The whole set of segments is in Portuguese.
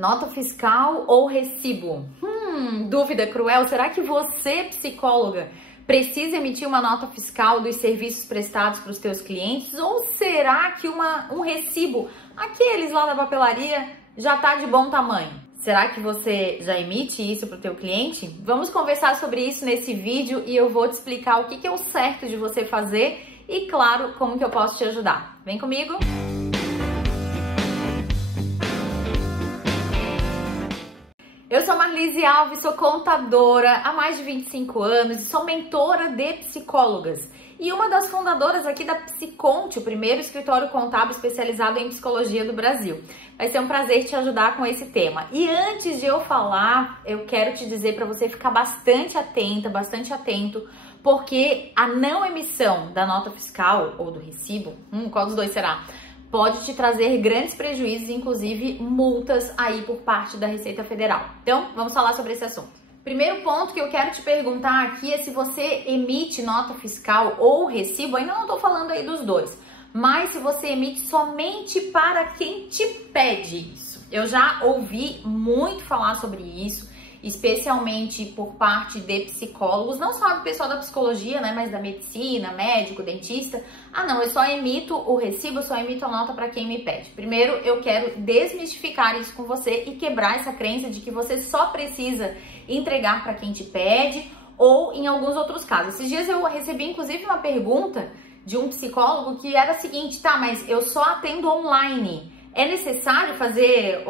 Nota fiscal ou recibo? Dúvida cruel. Será que você, psicóloga, precisa emitir uma nota fiscal dos serviços prestados para os teus clientes? Ou será que um recibo, aqueles lá da papelaria, já está de bom tamanho? Será que você já emite isso para o teu cliente? Vamos conversar sobre isso nesse vídeo e eu vou te explicar o que é o certo de você fazer e, claro, como que eu posso te ajudar. Vem comigo! Eu sou Marlise Alves, sou contadora há mais de 25 anos e sou mentora de psicólogas. E uma das fundadoras aqui da Psiconte, o primeiro escritório contábil especializado em psicologia do Brasil. Vai ser um prazer te ajudar com esse tema. E antes de eu falar, eu quero te dizer para você ficar bastante atenta, bastante atento, porque a não emissão da nota fiscal ou do recibo, qual dos dois será? Pode te trazer grandes prejuízos, inclusive multas aí por parte da Receita Federal. Então, vamos falar sobre esse assunto. Primeiro ponto que eu quero te perguntar aqui é se você emite nota fiscal ou recibo, ainda não estou falando aí dos dois, mas se você emite somente para quem te pede isso. Eu já ouvi muito falar sobre isso, especialmente por parte de psicólogos, não só do pessoal da psicologia, né, mas da medicina, médico, dentista. Não, eu só emito o recibo, eu só emito a nota para quem me pede. Primeiro, eu quero desmistificar isso com você e quebrar essa crença de que você só precisa entregar para quem te pede ou em alguns outros casos. Esses dias eu recebi, inclusive, uma pergunta de um psicólogo que era a seguinte: tá, mas eu só atendo online. É necessário fazer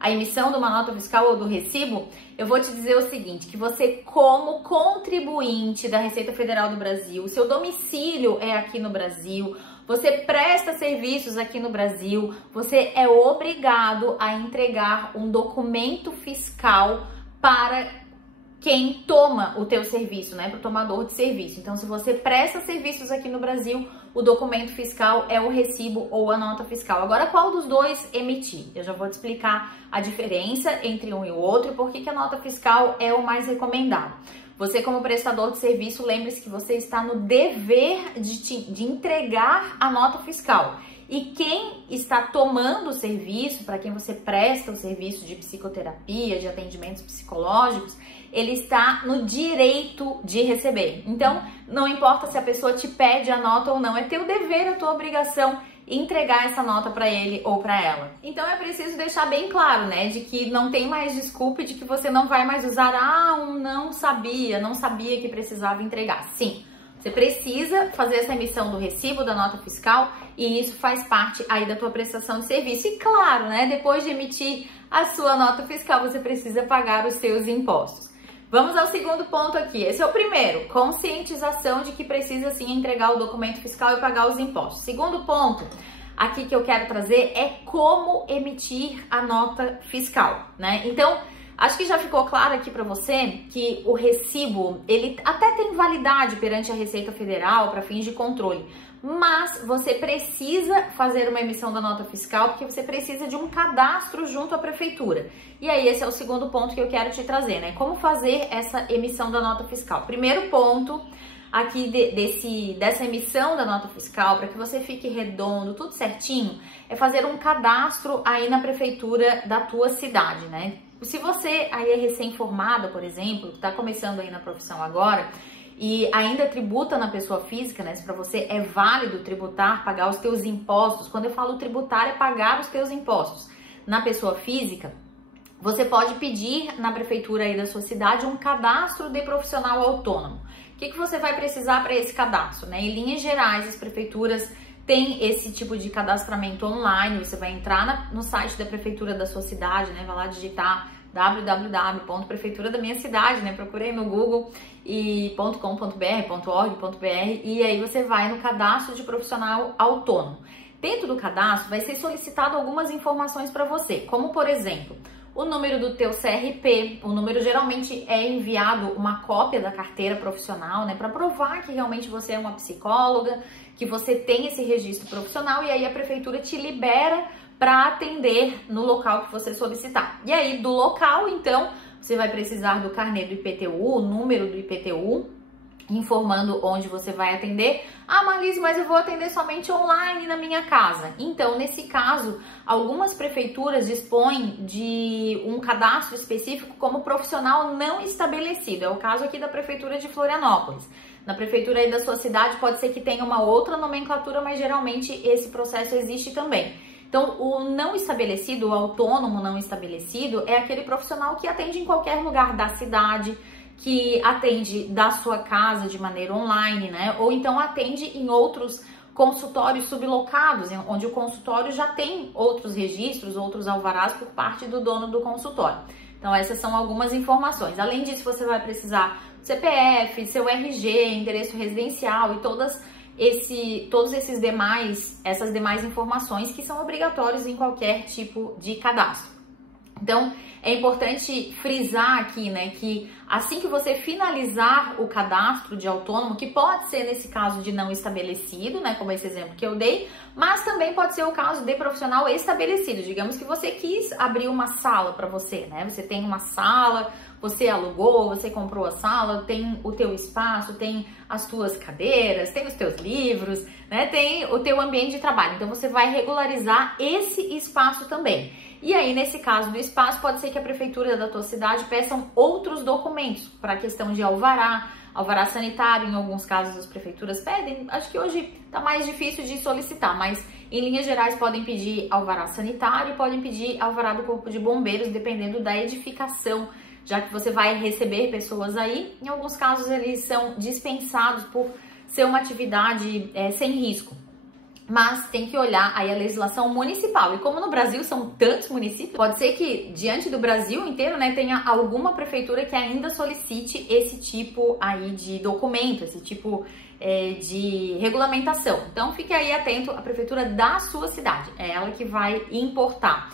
a emissão de uma nota fiscal ou do recibo? Eu vou te dizer o seguinte, que você, como contribuinte da Receita Federal do Brasil, seu domicílio é aqui no Brasil, você presta serviços aqui no Brasil, você é obrigado a entregar um documento fiscal para quem toma o teu serviço, né, para o tomador de serviço. Então, se você presta serviços aqui no Brasil, o documento fiscal é o recibo ou a nota fiscal. Agora, qual dos dois emitir? Eu já vou te explicar a diferença entre um e o outro e por que a nota fiscal é o mais recomendado. Você, como prestador de serviço, lembre-se que você está no dever de entregar a nota fiscal. E quem está tomando o serviço, para quem você presta o serviço de psicoterapia, de atendimentos psicológicos, ele está no direito de receber. Então, não importa se a pessoa te pede a nota ou não, é teu dever, a tua obrigação entregar essa nota para ele ou para ela. Então, é preciso deixar bem claro, né, de que não tem mais desculpa e de que você não vai mais usar, não sabia que precisava entregar. Sim. Você precisa fazer essa emissão do recibo, da nota fiscal, e isso faz parte aí da tua prestação de serviço. E claro, né, depois de emitir a sua nota fiscal, você precisa pagar os seus impostos. Vamos ao segundo ponto aqui. Esse é o primeiro, conscientização de que precisa sim entregar o documento fiscal e pagar os impostos. Segundo ponto aqui que eu quero trazer é como emitir a nota fiscal, né? Então, acho que já ficou claro aqui para você que o recibo, ele até tem validade perante a Receita Federal para fins de controle, mas você precisa fazer uma emissão da nota fiscal porque você precisa de um cadastro junto à prefeitura. E aí esse é o segundo ponto que eu quero te trazer, né? Como fazer essa emissão da nota fiscal? Primeiro ponto aqui dessa emissão da nota fiscal, para que você fique redondo, tudo certinho, é fazer um cadastro aí na prefeitura da tua cidade, né? Se você aí é recém-formada, por exemplo, está começando aí na profissão agora e ainda tributa na pessoa física, né? Se para você é válido tributar, pagar os teus impostos, quando eu falo tributar é pagar os teus impostos na pessoa física, você pode pedir na prefeitura aí da sua cidade um cadastro de profissional autônomo. O que você vai precisar para esse cadastro, né? Em linhas gerais, as prefeituras têm esse tipo de cadastramento online. Você vai entrar no site da prefeitura da sua cidade, né? Vai lá digitar www.prefeitura da minha cidade, né? Procurei no Google e .com.br, .org.br e aí você vai no cadastro de profissional autônomo. Dentro do cadastro vai ser solicitado algumas informações para você, como por exemplo, o número do teu CRP, o número geralmente é enviado uma cópia da carteira profissional, né, para provar que realmente você é uma psicóloga, que você tem esse registro profissional e aí a prefeitura te libera para atender no local que você solicitar. E aí do local, então, você vai precisar do carnê do IPTU, o número do IPTU, informando onde você vai atender. Ah, Marlise, mas eu vou atender somente online na minha casa. Então, nesse caso, algumas prefeituras dispõem de um cadastro específico como profissional não estabelecido. É o caso aqui da Prefeitura de Florianópolis. Na prefeitura aí da sua cidade pode ser que tenha uma outra nomenclatura, mas geralmente esse processo existe também. Então, o não estabelecido, o autônomo não estabelecido, é aquele profissional que atende em qualquer lugar da cidade, que atende da sua casa de maneira online, né? Ou então atende em outros consultórios sublocados, onde o consultório já tem outros registros, outros alvarás por parte do dono do consultório. Então essas são algumas informações. Além disso, você vai precisar do CPF, seu RG, endereço residencial e essas demais informações que são obrigatórias em qualquer tipo de cadastro. Então, é importante frisar aqui, né, que assim que você finalizar o cadastro de autônomo, que pode ser nesse caso de não estabelecido, né, como esse exemplo que eu dei, mas também pode ser o caso de profissional estabelecido. Digamos que você quis abrir uma sala para você, né, você tem uma sala, você alugou, você comprou a sala, tem o teu espaço, tem as tuas cadeiras, tem os teus livros, né, tem o teu ambiente de trabalho. Então, você vai regularizar esse espaço também. E aí, nesse caso do espaço, pode ser que a prefeitura da tua cidade peçam outros documentos para a questão de alvará sanitário, em alguns casos as prefeituras pedem. Acho que hoje tá mais difícil de solicitar, mas em linhas gerais podem pedir alvará sanitário, podem pedir alvará do Corpo de Bombeiros, dependendo da edificação, já que você vai receber pessoas aí. Em alguns casos eles são dispensados por ser uma atividade sem risco. Mas tem que olhar aí a legislação municipal. E como no Brasil são tantos municípios, pode ser que diante do Brasil inteiro, né, tenha alguma prefeitura que ainda solicite esse tipo aí de documento, esse tipo de regulamentação. Então fique aí atento à prefeitura da sua cidade, é ela que vai importar.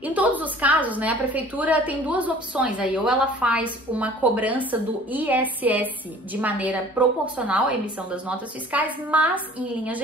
Em todos os casos, né, a prefeitura tem duas opções aí, ou ela faz uma cobrança do ISS de maneira proporcional à emissão das notas fiscais, mas em linhas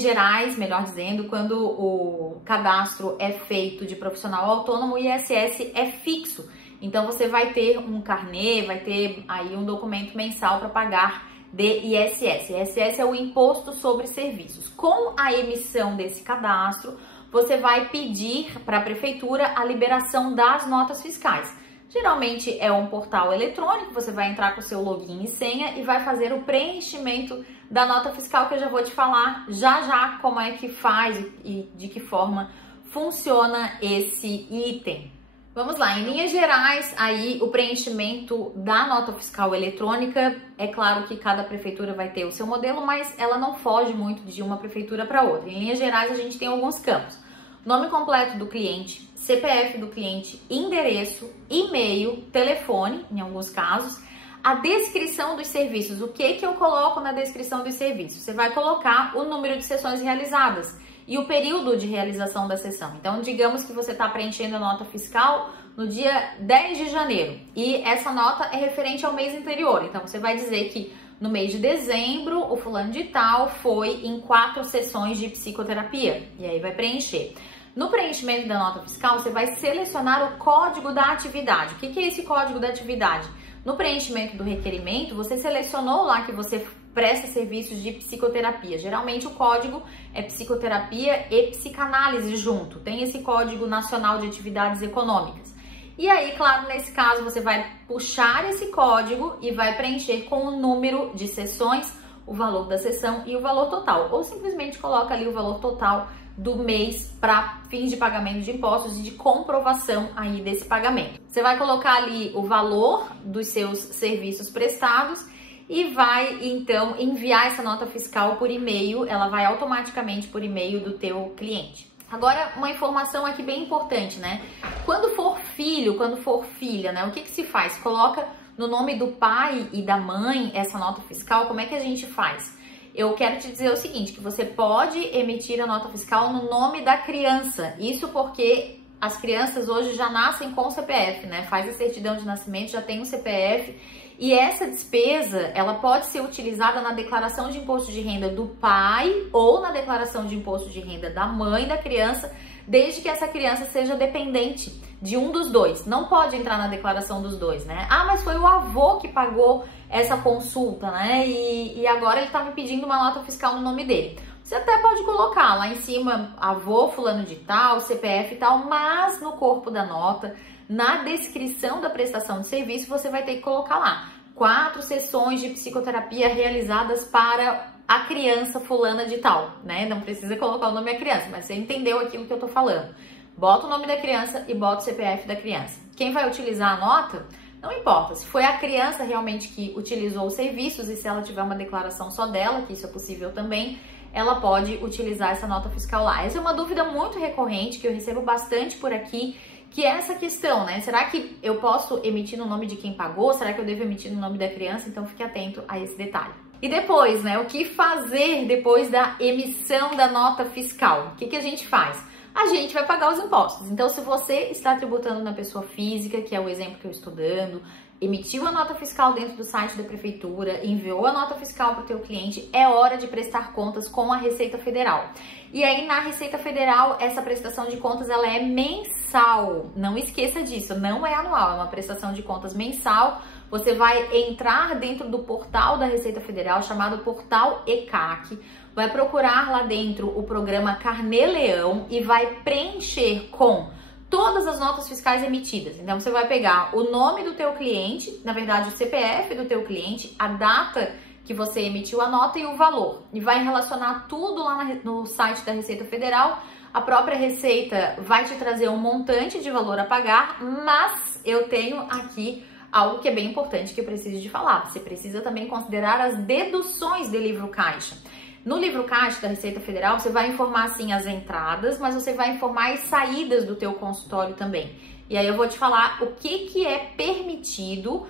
gerais, melhor dizendo, quando o cadastro é feito de profissional autônomo, o ISS é fixo. Então você vai ter um carnê, vai ter aí um documento mensal para pagar de ISS. ISS é o Imposto sobre Serviços. Com a emissão desse cadastro, você vai pedir para a prefeitura a liberação das notas fiscais. Geralmente é um portal eletrônico, você vai entrar com o seu login e senha e vai fazer o preenchimento da nota fiscal, que eu já vou te falar já como é que faz e de que forma funciona esse item. Vamos lá, em linhas gerais, aí o preenchimento da nota fiscal eletrônica, é claro que cada prefeitura vai ter o seu modelo, mas ela não foge muito de uma prefeitura para outra. Em linhas gerais, a gente tem alguns campos: nome completo do cliente, CPF do cliente, endereço, e-mail, telefone, em alguns casos, a descrição dos serviços. O que eu coloco na descrição dos serviços? Você vai colocar o número de sessões realizadas e o período de realização da sessão. Então, digamos que você está preenchendo a nota fiscal no dia 10 de janeiro e essa nota é referente ao mês anterior. Então, você vai dizer que no mês de dezembro, o fulano de tal foi em 4 sessões de psicoterapia. E aí vai preencher. No preenchimento da nota fiscal, você vai selecionar o código da atividade. O que é esse código da atividade? No preenchimento do requerimento, você selecionou lá que você presta serviços de psicoterapia. Geralmente o código é psicoterapia e psicanálise junto. Tem esse Código Nacional de Atividades Econômicas. E aí, claro, nesse caso você vai puxar esse código e vai preencher com o número de sessões, o valor da sessão e o valor total. Ou simplesmente coloca ali o valor total do mês para fins de pagamento de impostos e de comprovação aí desse pagamento. Você vai colocar ali o valor dos seus serviços prestados e vai então enviar essa nota fiscal por e-mail. Ela vai automaticamente por e-mail do teu cliente. Agora, uma informação aqui bem importante, né? Quando for filho, quando for filha, né? O que se faz? Coloca no nome do pai e da mãe essa nota fiscal. Como é que a gente faz? Eu quero te dizer o seguinte, que você pode emitir a nota fiscal no nome da criança. Isso porque as crianças hoje já nascem com o CPF, né? Faz a certidão de nascimento, já tem um CPF. E essa despesa, ela pode ser utilizada na declaração de imposto de renda do pai ou na declaração de imposto de renda da mãe da criança, desde que essa criança seja dependente. de um dos dois. Não pode entrar na declaração dos dois, né? Ah, mas foi o avô que pagou essa consulta, né? E agora ele tá me pedindo uma nota fiscal no nome dele. Você até pode colocar lá em cima avô fulano de tal, CPF e tal, mas no corpo da nota, na descrição da prestação de serviço, você vai ter que colocar lá 4 sessões de psicoterapia realizadas para a criança fulana de tal, né? Não precisa colocar o nome da criança, mas você entendeu aquilo que eu tô falando. Bota o nome da criança e bota o CPF da criança. Quem vai utilizar a nota, não importa. Se foi a criança realmente que utilizou os serviços e se ela tiver uma declaração só dela, que isso é possível também, ela pode utilizar essa nota fiscal lá. Essa é uma dúvida muito recorrente que eu recebo bastante por aqui, que é essa questão, né? Será que eu posso emitir no nome de quem pagou? Será que eu devo emitir no nome da criança? Então fique atento a esse detalhe. E depois, né? O que fazer depois da emissão da nota fiscal? O que a gente faz? A gente vai pagar os impostos. Então, se você está tributando na pessoa física, que é o exemplo que eu estou dando, emitiu a nota fiscal dentro do site da prefeitura, enviou a nota fiscal para o teu cliente, é hora de prestar contas com a Receita Federal. E aí, na Receita Federal, essa prestação de contas, ela é mensal. Não esqueça disso, não é anual, é uma prestação de contas mensal. Você vai entrar dentro do portal da Receita Federal, chamado Portal ECAC, vai procurar lá dentro o programa Carnê-Leão e vai preencher com todas as notas fiscais emitidas. Então, você vai pegar o nome do teu cliente, na verdade, o CPF do teu cliente, a data que você emitiu a nota e o valor. E vai relacionar tudo lá no site da Receita Federal. A própria Receita vai te trazer um montante de valor a pagar, mas eu tenho aqui algo que é bem importante que eu preciso de falar. Você precisa também considerar as deduções de livro caixa. No livro caixa da Receita Federal, você vai informar sim as entradas, mas você vai informar as saídas do teu consultório também. E aí eu vou te falar o que é permitido,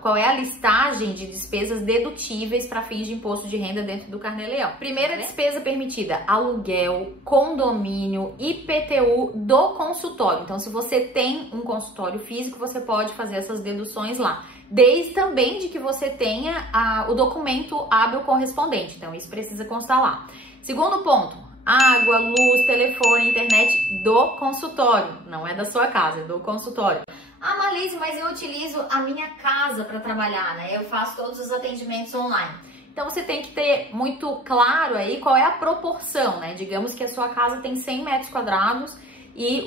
qual é a listagem de despesas dedutíveis para fins de imposto de renda dentro do Carnê-Leão. Primeira despesa permitida: aluguel, condomínio, IPTU do consultório. Então, se você tem um consultório físico, você pode fazer essas deduções lá. Desde também de que você tenha o documento hábil correspondente. Então, isso precisa constar lá. Segundo ponto: água, luz, telefone, internet do consultório. Não é da sua casa, é do consultório. Ah, Marlise, mas eu utilizo a minha casa para trabalhar, né? Eu faço todos os atendimentos online. Então, você tem que ter muito claro aí qual é a proporção, né? Digamos que a sua casa tem 100 metros quadrados e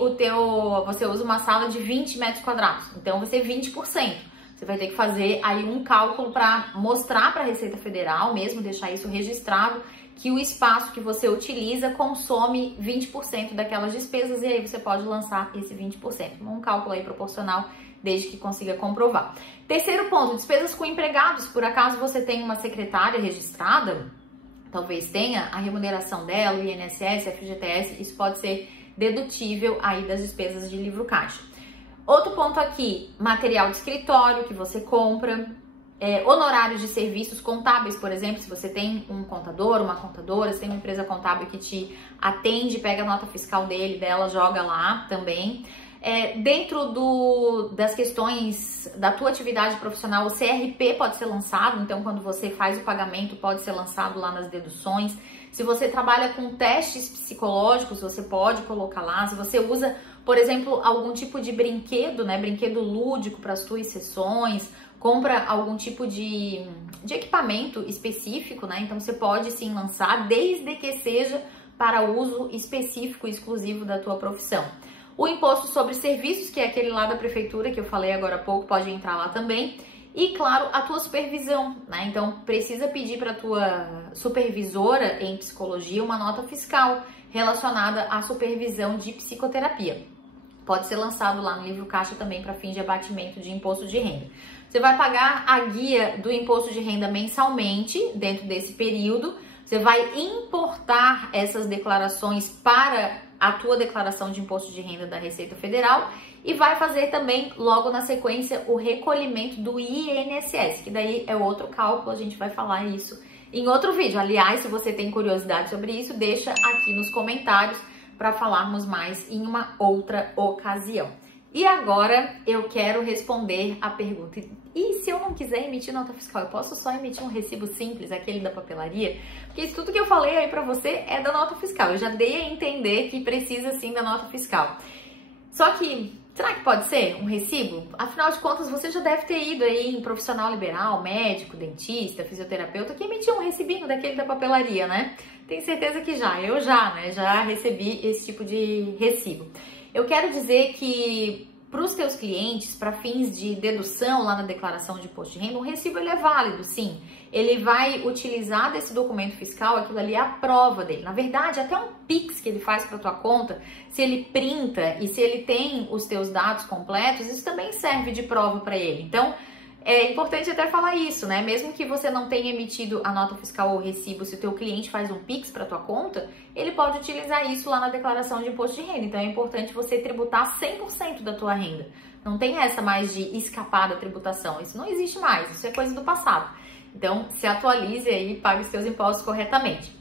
você usa uma sala de 20 metros quadrados. Então, vai ser 20%. Você vai ter que fazer aí um cálculo para mostrar para a Receita Federal, mesmo deixar isso registrado, que o espaço que você utiliza consome 20% daquelas despesas e aí você pode lançar esse 20%. Um cálculo aí proporcional, desde que consiga comprovar. Terceiro ponto: despesas com empregados. Por acaso você tem uma secretária registrada, talvez tenha a remuneração dela, o INSS, FGTS, isso pode ser dedutível aí das despesas de livro caixa. Outro ponto aqui: material de escritório que você compra, honorários de serviços contábeis, por exemplo, se você tem um contador, uma contadora, se tem uma empresa contábil que te atende, pega a nota fiscal dela, joga lá também. Dentro das questões da tua atividade profissional, o CRP pode ser lançado, então quando você faz o pagamento pode ser lançado lá nas deduções. Se você trabalha com testes psicológicos, você pode colocar lá. Se você usa, por exemplo, algum tipo de brinquedo, né, brinquedo lúdico para as tuas sessões, compra algum tipo de equipamento específico, né, então você pode sim lançar, desde que seja para uso específico e exclusivo da tua profissão. O imposto sobre serviços, que é aquele lá da prefeitura que eu falei agora há pouco, pode entrar lá também. E, claro, a tua supervisão, né? Então, precisa pedir para a tua supervisora em psicologia uma nota fiscal relacionada à supervisão de psicoterapia. Pode ser lançado lá no livro caixa também para fins de abatimento de imposto de renda. Você vai pagar a guia do imposto de renda mensalmente dentro desse período. Você vai importar essas declarações para a tua declaração de imposto de renda da Receita Federal e vai fazer também, logo na sequência, o recolhimento do INSS, que daí é outro cálculo, a gente vai falar isso em outro vídeo. Aliás, se você tem curiosidade sobre isso, deixa aqui nos comentários para falarmos mais em uma outra ocasião. E agora eu quero responder a pergunta: e se eu não quiser emitir nota fiscal, eu posso só emitir um recibo simples, aquele da papelaria? Porque isso tudo que eu falei aí pra você é da nota fiscal. Eu já dei a entender que precisa sim da nota fiscal. Só que, será que pode ser um recibo? Afinal de contas, você já deve ter ido aí em profissional liberal, médico, dentista, fisioterapeuta, que emitiu um recibinho daquele da papelaria, né? Tenho certeza que eu já recebi esse tipo de recibo. Eu quero dizer que para os teus clientes, para fins de dedução lá na declaração de imposto de renda, um recibo ele é válido, sim. Ele vai utilizar desse documento fiscal, aquilo ali é a prova dele. Na verdade, até um Pix que ele faz para tua conta, se ele printa e se ele tem os teus dados completos, isso também serve de prova para ele. Então, é importante até falar isso, né? Mesmo que você não tenha emitido a nota fiscal ou recibo, se o teu cliente faz um Pix para tua conta, ele pode utilizar isso lá na declaração de imposto de renda. Então é importante você tributar 100% da tua renda. Não tem essa mais de escapar da tributação. Isso não existe mais, isso é coisa do passado. Então se atualize aí e pague os seus impostos corretamente.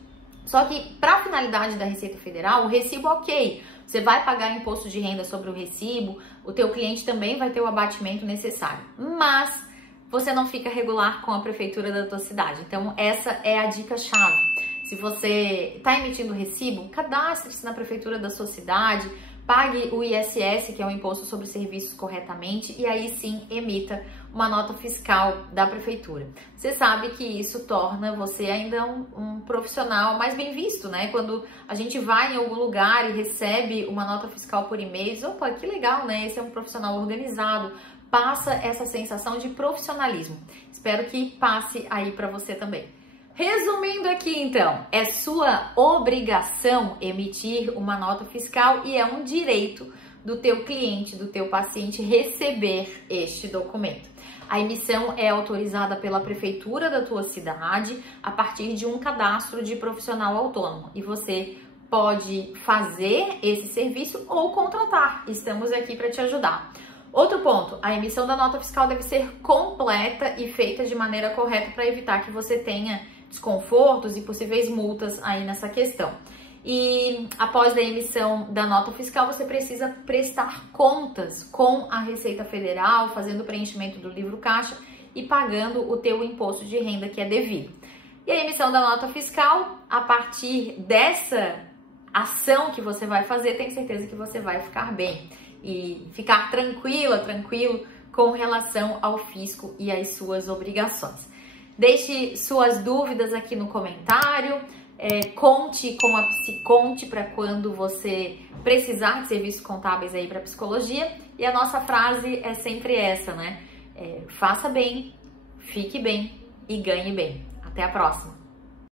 Só que para a finalidade da Receita Federal, o recibo ok. Você vai pagar imposto de renda sobre o recibo, o teu cliente também vai ter o abatimento necessário. Mas você não fica regular com a prefeitura da tua cidade. Então, essa é a dica-chave. Se você está emitindo recibo, cadastre-se na prefeitura da sua cidade, pague o ISS, que é o Imposto sobre Serviços, corretamente, e aí sim emita uma nota fiscal da prefeitura. Você sabe que isso torna você ainda um profissional mais bem visto, né? Quando a gente vai em algum lugar e recebe uma nota fiscal por e-mail, diz, opa, que legal, né? Esse é um profissional organizado, passa essa sensação de profissionalismo. Espero que passe aí para você também. Resumindo aqui então, é sua obrigação emitir uma nota fiscal e é um direito do teu cliente, do teu paciente receber este documento. A emissão é autorizada pela prefeitura da tua cidade a partir de um cadastro de profissional autônomo e você pode fazer esse serviço ou contratar. Estamos aqui para te ajudar. Outro ponto, a emissão da nota fiscal deve ser completa e feita de maneira correta para evitar que você tenha desconfortos e possíveis multas aí nessa questão. E após a emissão da nota fiscal, você precisa prestar contas com a Receita Federal, fazendo o preenchimento do livro caixa e pagando o teu imposto de renda que é devido. E a emissão da nota fiscal, a partir dessa ação que você vai fazer, tenho certeza que você vai ficar bem e ficar tranquilo com relação ao fisco e às suas obrigações. Deixe suas dúvidas aqui no comentário, conte com a Psiconte para quando você precisar de serviços contábeis aí para psicologia. E a nossa frase é sempre essa, né? Faça bem, fique bem e ganhe bem. Até a próxima!